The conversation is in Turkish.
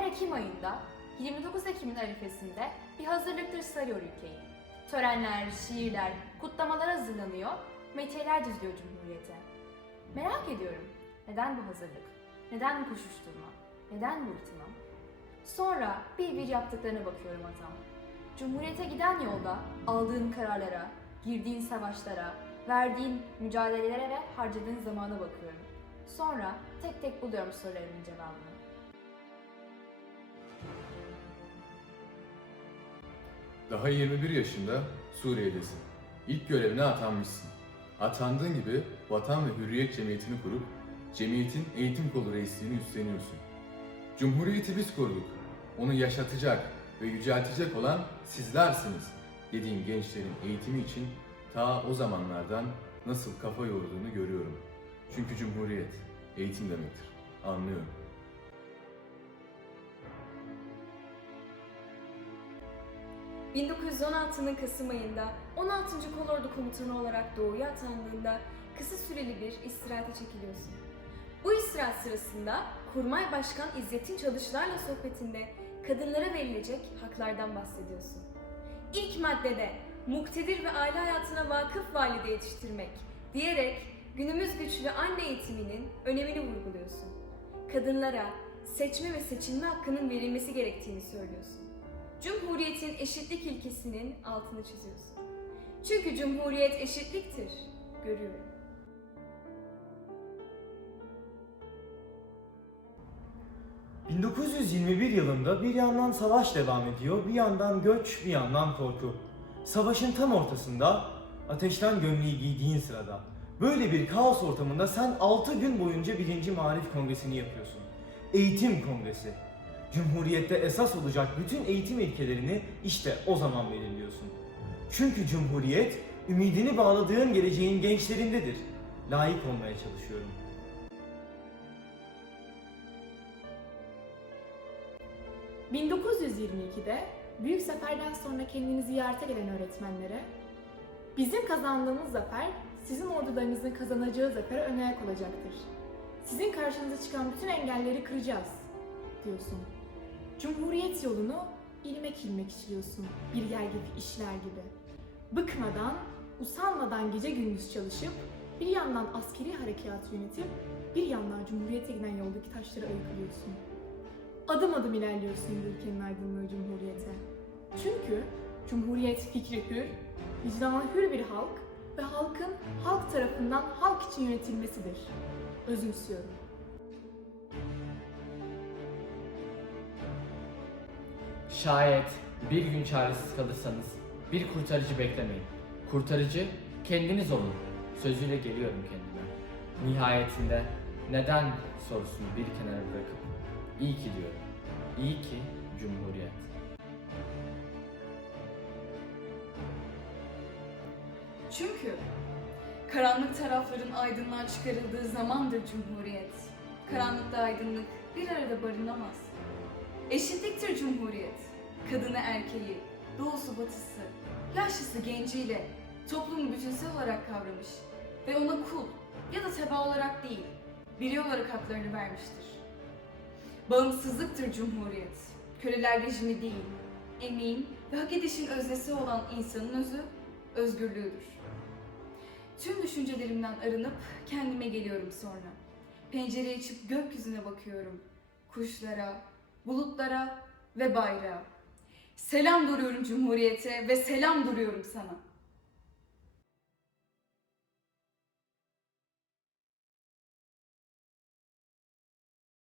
Ekim ayında 29 Ekim'in arifesinde bir hazırlıktır sarıyor ülkeyi. Törenler, şiirler, kutlamalar hazırlanıyor, metiyeler diziliyor Cumhuriyete. Merak ediyorum, neden bu hazırlık? Neden bu koşuşturma? Neden bu ihtimam? Sonra bir bir yaptıklarına bakıyorum atam. Cumhuriyete giden yolda aldığın kararlara, girdiğin savaşlara, verdiğin mücadelelere ve harcadığın zamana bakıyorum. Sonra tek tek buluyorum sorularımın cevabını. Daha 21 yaşında Suriye'desin. İlk görevine atanmışsın. Atandığın gibi Vatan ve Hürriyet Cemiyeti'ni kurup cemiyetin eğitim kolu reisliğini üstleniyorsun. Cumhuriyeti biz kurduk. Onu yaşatacak ve yüceltecek olan sizlersiniz dediğin gençlerin eğitimi için ta o zamanlardan nasıl kafa yorduğunu görüyorum. Çünkü Cumhuriyet eğitim demektir. Anlıyorum. 1916'nın Kasım ayında 16. Kolordu Komutanı olarak doğuya atandığında kısa süreli bir istirahate çekiliyorsun. Bu istirahat sırasında Kurmay Başkan İzzettin Çalışlar'la sohbetinde kadınlara verilecek haklardan bahsediyorsun. İlk maddede muktedir ve aile hayatına vakıf valide yetiştirmek diyerek günümüz güçlü anne eğitiminin önemini vurguluyorsun. Kadınlara seçme ve seçilme hakkının verilmesi gerektiğini söylüyorsun. Cumhuriyetin eşitlik ilkesinin altını çiziyorsun. Çünkü cumhuriyet eşitliktir, görüyorum. ...1921 yılında bir yandan savaş devam ediyor, bir yandan göç, bir yandan korku. Savaşın tam ortasında, ateşten gömleği giydiğin sırada... ...böyle bir kaos ortamında sen 6 gün boyunca birinci Marif Kongresi'ni yapıyorsun. Eğitim Kongresi. Cumhuriyette esas olacak bütün eğitim ilkelerini işte o zaman belirliyorsun. Çünkü Cumhuriyet, ümidini bağladığın geleceğin gençlerindedir. Layık olmaya çalışıyorum. ...1922'de Büyük Zafer'den sonra kendini ziyarete gelen öğretmenlere bizim kazandığımız zafer sizin ordularınızın kazanacağı zafere ön olacaktır. Sizin karşınıza çıkan bütün engelleri kıracağız diyorsun. Cumhuriyet yolunu ilmek ilmek işliyorsun bir yer gibi işler gibi. Bıkmadan, usanmadan gece gündüz çalışıp bir yandan askeri harekatı yönetip bir yandan Cumhuriyet'e giden yoldaki taşları ayıklıyorsun. Adım adım ilerliyorsun bu ülkenin aydınlığı Cumhuriyet'e. Çünkü Cumhuriyet fikri hür, vicdanı hür bir halk ve halkın halk tarafından halk için yönetilmesidir. Özümsüyorum. Şayet bir gün çaresiz kalırsanız bir kurtarıcı beklemeyin. Kurtarıcı kendiniz olun. Sözüyle geliyorum kendime. Nihayetinde neden sorusunu bir kenara bırakıp iyi ki diyorum. İyi ki Cumhuriyet. Çünkü karanlık tarafların aydınlığa çıkarıldığı zamandır Cumhuriyet. Karanlıkta aydınlık bir arada barınamaz. Eşitliktir Cumhuriyet. Kadını erkeği, doğusu batısı, yaşlısı genciyle toplumu bütünsel olarak kavramış ve ona kul ya da teba olarak değil, biri olarak haklarını vermiştir. Bağımsızlıktır Cumhuriyet. Köleler rejimi değil, emeğin ve hak edişin öznesi olan insanın özü özgürlüğüdür. Tüm düşüncelerimden arınıp kendime geliyorum sonra. Pencereyi açıp gökyüzüne bakıyorum. Kuşlara, bulutlara ve bayrağa. Selam duruyorum Cumhuriyete ve selam duruyorum sana.